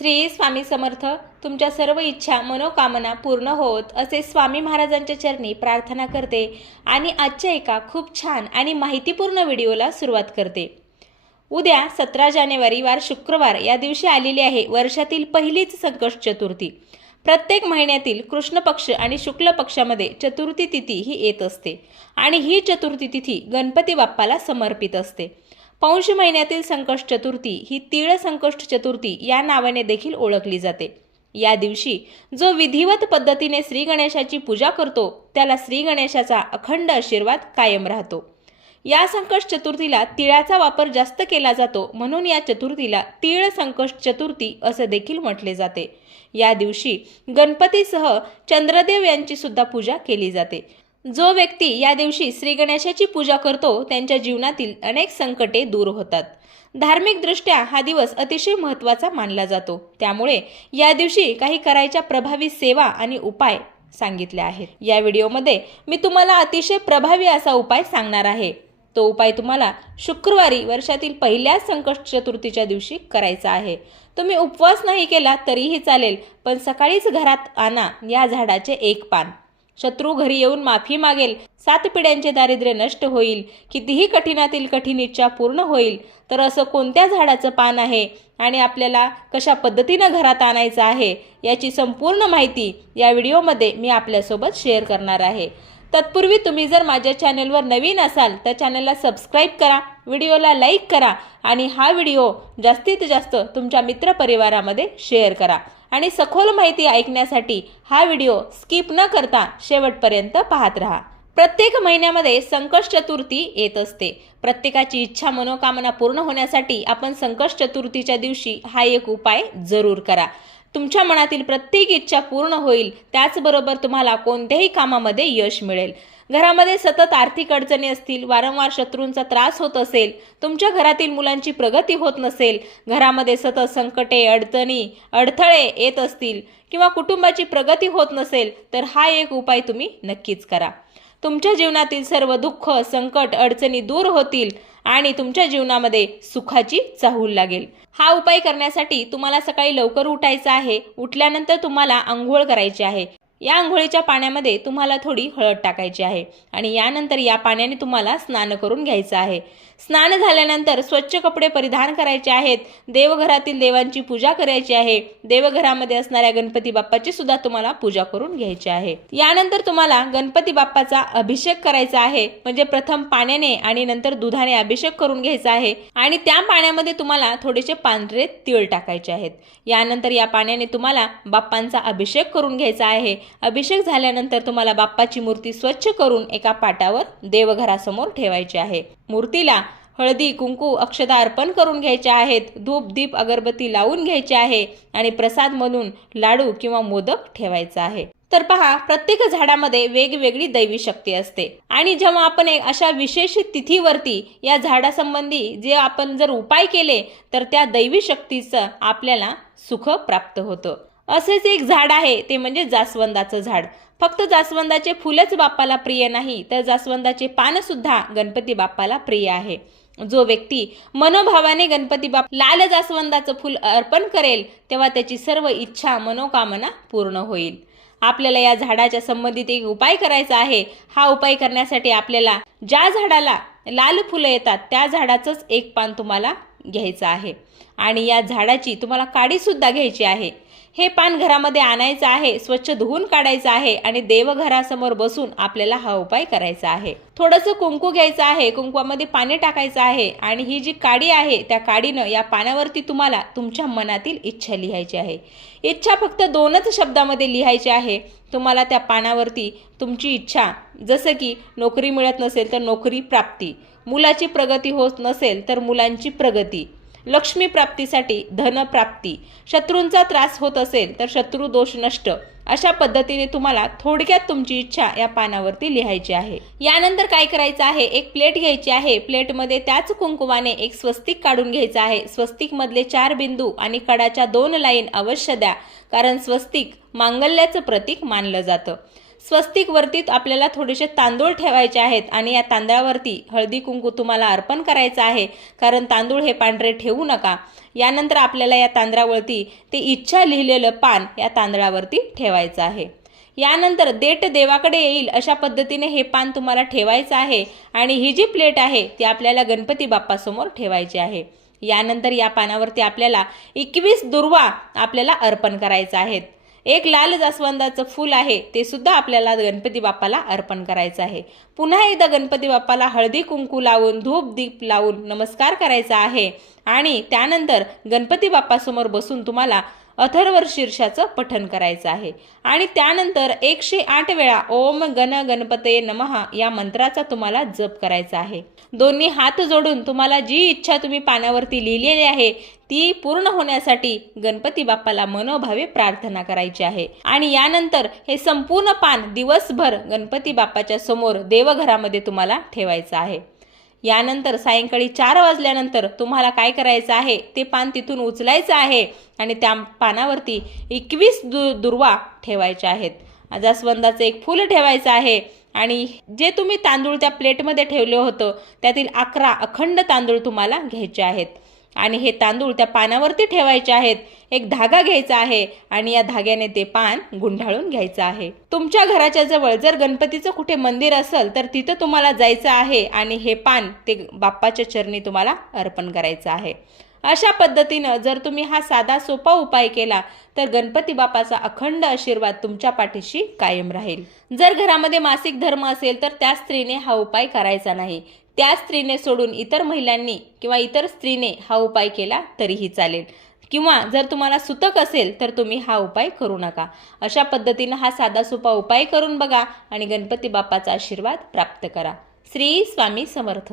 श्री स्वामी समर्थ तुमच्या सर्व इच्छा मनोकामना पूर्ण होत असे स्वामी महाराजांच्या चरणी प्रार्थना करते आणि आजच्या एका खूप छान आणि माहितीपूर्ण व्हिडिओला सुरुवात करते. उद्या सतरा जानेवारी वार शुक्रवार या दिवशी आलेली आहे वर्षातील पहिलीच संकष्ट चतुर्थी. प्रत्येक महिन्यातील कृष्ण पक्ष आणि शुक्ल पक्षामध्ये चतुर्थी तिथी ही येत असते आणि ही चतुर्थी तिथी गणपती बाप्पाला समर्पित असते. पौष महिन्यातील संकष्ट चतुर्थी ही तीळ संकष्ट चतुर्थी या नावाने देखील ओळखली जाते. या दिवशी जो विधिवत पद्धतीने श्री गणेशाची पूजा करतो त्याला श्री गणेशाचा अखंड आशीर्वाद कायम राहतो. या संकष्ट चतुर्थीला तिळाचा वापर जास्त केला जातो म्हणून या चतुर्थीला तीळ संकष्ट चतुर्थी असे देखील म्हटले जाते. या दिवशी गणपतीसह चंद्रदेव यांची सुद्धा पूजा केली जाते. जो व्यक्ती या दिवशी श्री गणेशाची पूजा करतो त्यांच्या जीवनातील अनेक संकटे दूर होतात. धार्मिकदृष्ट्या हा दिवस अतिशय महत्त्वाचा मानला जातो. त्यामुळे या दिवशी काही करायच्या प्रभावी सेवा आणि उपाय सांगितले आहेत. या व्हिडिओमध्ये मी तुम्हाला अतिशय प्रभावी असा उपाय सांगणार आहे. तो उपाय तुम्हाला शुक्रवारी वर्षातील पहिल्या संकट चतुर्थीच्या दिवशी करायचा आहे. तुम्ही उपवास नाही केला तरीही चालेल पण सकाळीच घरात आणा या झाडाचे एक पान. शत्रू घरी येऊन माफी मागेल. सात पिढ्यांचे दारिद्र्य नष्ट होईल. कितीही कठीणातील कठीण इच्छा पूर्ण होईल तर असं कोणत्या झाडाचं पान आहे आणि आपल्याला कशा पद्धतीनं घरात आणायचं आहे याची संपूर्ण माहिती या व्हिडिओमध्ये मी आपल्यासोबत शेअर करणार आहे. तत्पूर्वी तुम्ही जर माझ्या चॅनलवर नवीन असाल तर चॅनलला सबस्क्राईब करा व्हिडिओला लाईक करा आणि हा व्हिडिओ जास्तीत जास्त तुमच्या मित्रपरिवारामध्ये शेअर करा. आणि सखोल माहिती ऐकण्यासाठी हा व्हिडिओ स्किप न करता शेवटपर्यंत पाहत राहा. प्रत्येक महिन्यामध्ये संकष्ट चतुर्थी येत असते. प्रत्येकाची इच्छा मनोकामना पूर्ण होण्यासाठी आपण संकष्ट चतुर्थीच्या दिवशी हा एक उपाय जरूर करा. तुमच्या मनातील प्रत्येक इच्छा पूर्ण होईल. त्याचबरोबर तुम्हाला कोणत्याही कामामध्ये यश मिळेल. घरामध्ये सतत आर्थिक अडचणी असतील वारंवार शत्रूंचा त्रास होत असेल तुमच्या घरातील मुलांची प्रगती होत नसेल घरामध्ये सतत संकटे अडचणी अडथळे येत असतील किंवा कुटुंबाची प्रगती होत नसेल तर हा एक उपाय तुम्ही नक्कीच करा. तुमच्या जीवनातील सर्व दुःख संकट अडचणी दूर होतील आणि तुमच्या जीवनामध्ये सुखाची चाहूल लागेल. हा उपाय करण्यासाठी तुम्हाला सकाळी लवकर उठायचं आहे. उठल्यानंतर तुम्हाला आंघोळ करायची आहे. या आंघोळीच्या पाण्यामध्ये तुम्हाला थोडी हळद टाकायची आहे आणि यानंतर या पाण्याने तुम्हाला स्नान करून घ्यायचं आहे. स्नान झाल्यानंतर स्वच्छ कपडे परिधान करायचे आहेत. देवघरातील देवांची पूजा करायची आहे. देवघरामध्ये असणाऱ्या गणपती बाप्पाची सुद्धा तुम्हाला पूजा करून घ्यायची आहे. यानंतर तुम्हाला गणपती बाप्पाचा अभिषेक करायचा आहे. म्हणजे प्रथम पाण्याने आणि नंतर दुधाने अभिषेक करून घ्यायचा आहे. आणि त्या पाण्यामध्ये तुम्हाला थोडेसे पांढरे तीळ टाकायचे आहेत. यानंतर या पाण्याने तुम्हाला बाप्पांचा अभिषेक करून घ्यायचा आहे. अभिषेक झाल्यानंतर तुम्हाला बाप्पाची मूर्ती स्वच्छ करून एका पाटावर देवघरासमोर ठेवायची आहे. मूर्तीला हळदी कुंकू अक्षदा अर्पण करून घ्यायच्या आहेत. धूप दीप अगरबत्ती लावून घ्यायची आहे आणि प्रसाद म्हणून लाडू किंवा मोदक ठेवायचा आहे. तर पहा प्रत्येक झाडामध्ये वेगवेगळी दैवी शक्ती असते. आणि जेव्हा आपण एक अशा विशेष तिथीवरती या झाडासंबंधी जे आपण जर उपाय केले तर त्या दैवी शक्तीचं आपल्याला सुख प्राप्त होतं. असेच एक झाड आहे ते म्हणजे जास्वंदाचं झाड. फक्त जास्वंदाचे फुलच बाप्पाला प्रिय नाही तर जास्वंदाचे पानसुद्धा गणपती बाप्पाला प्रिय आहे. जो व्यक्ती मनोभावाने गणपती बाप लाल जास्वंदाचं फुल अर्पण करेल तेव्हा त्याची सर्व इच्छा मनोकामना पूर्ण होईल. आपल्याला या झाडाच्या संबंधित एक उपाय करायचा आहे. हा उपाय करण्यासाठी आपल्याला ज्या झाडाला लाल फुलं येतात त्या झाडाचंच एक पान तुम्हाला घ्यायचं आहे. आणि या झाडाची तुम्हाला काडीसुद्धा घ्यायची आहे. हे पान घरामध्ये आणायचं आहे स्वच्छ धुवून काढायचं आहे आणि देवघरासमोर बसून आपल्याला हा उपाय करायचा आहे. थोडंसं कुंकू घ्यायचं आहे कुंकवामध्ये पाणी टाकायचं आहे आणि ही जी काडी आहे त्या काडीनं या पाण्यावरती तुम्हाला तुमच्या मनातील इच्छा लिहायची आहे. इच्छा फक्त दोनच शब्दामध्ये लिहायची आहे. तुम्हाला त्या पानावरती तुमची इच्छा जसं की नोकरी मिळत नसेल तर नोकरी प्राप्ती. मुलाची प्रगती होत नसेल तर मुलांची प्रगती. लक्ष्मी प्राप्तीसाठी धनप्राप्ती शत्रूंचा त्रास होत असेल तर शत्रू दोष नष्ट. अशा पद्धतीने तुम्हाला थोडक्यात तुमची इच्छा या पानावरती लिहायची आहे. यानंतर काय करायचं आहे? एक प्लेट घ्यायची आहे. प्लेटमध्ये त्याच कुंकुमाने एक स्वस्तिक काढून घ्यायचं आहे. स्वस्तिक मधले चार बिंदू आणि कडाच्या दोन लाईन अवश्य द्या कारण स्वस्तिक मांगल्याचं प्रतीक मानलं जातं. स्वस्तिक वरतीत आपल्याला थोडेसे तांदूळ ठेवायचे आहेत आणि या तांदळावरती हळदी कुंकू तुम्हाला अर्पण करायचं आहे. कारण तांदूळ हे पांढरे ठेवू नका. यानंतर आपल्याला या तांदळावरती ते इच्छा लिहिलेलं पान या तांदळावरती ठेवायचं आहे. यानंतर देठ देवाकडे येईल अशा पद्धतीने हे पान तुम्हाला ठेवायचं आहे आणि ही जी प्लेट आहे ती आपल्याला गणपती बाप्पासमोर ठेवायची आहे. यानंतर या पानावरती आपल्याला एकवीस दुर्वा आपल्याला अर्पण करायचं आहेत. एक लाल जास्वंदाचं फूल आहे ते सुद्धा आपल्याला गणपती बाप्पाला अर्पण करायचं आहे. पुन्हा एकदा गणपती बाप्पाला हळदी कुंकू लावून धूप दीप लावून नमस्कार करायचा आहे. आणि त्यानंतर गणपती बाप्पासमोर बसून तुम्हाला अथर्व शीर्षाचं पठन करायचं आहे. आणि त्यानंतर एकशे आठ वेळा ओम गण गणपते नमः या मंत्राचा तुम्हाला जप करायचा आहे. दोन्ही हात जोडून तुम्हाला जी इच्छा तुम्ही पानावरती लिहिलेली आहे ती पूर्ण होण्यासाठी गणपती बाप्पाला मनोभावे प्रार्थना करायची आहे. आणि यानंतर हे संपूर्ण पान दिवसभर गणपती बाप्पाच्या समोर देवघरामध्ये तुम्हाला ठेवायचं आहे. यानंतर सायंकाळी चार वाजल्यानंतर तुम्हाला काय करायचं आहे? ते पान तिथून उचलायचं आहे आणि त्या पानावरती एकवीस दु दुर्वा ठेवायच्या आहेत. जास्वंदाचं एक फूल ठेवायचं आहे आणि जे तुम्ही तांदूळ त्या प्लेटमध्ये ठेवलं होतं त्यातील अकरा अखंड तांदूळ तुम्हाला घ्यायचे आहेत. आणि हे तांदूळ त्या पानावरती ठेवायचे आहेत. एक धागा घ्यायचा आहे आणि या धाग्याने ते पान गुंढाळून घ्यायचं आहे. तुमच्या घराच्या जवळ जर गणपतीचं कुठे मंदिर असेल तर तिथं तुम्हाला जायचं आहे आणि हे पान ते बाप्पाच्या चरणी तुम्हाला अर्पण करायचं आहे. अशा पद्धतीनं जर तुम्ही हा साधा सोपा उपाय केला तर गणपती बापाचा अखंड आशीर्वाद तुमच्या पाठीशी कायम राहील. जर घरामध्ये मासिक धर्म असेल तर त्या स्त्रीने हा उपाय करायचा नाही. त्या स्त्रीने सोडून इतर महिलांनी किंवा इतर स्त्रीने हा उपाय केला तरीही चालेल. किंवा जर तुम्हाला सुतक असेल तर तुम्ही हा उपाय करू नका. अशा पद्धतीनं हा साधा सोपा उपाय करून बघा आणि गणपती बाप्पाचा आशीर्वाद प्राप्त करा. श्री स्वामी समर्थ.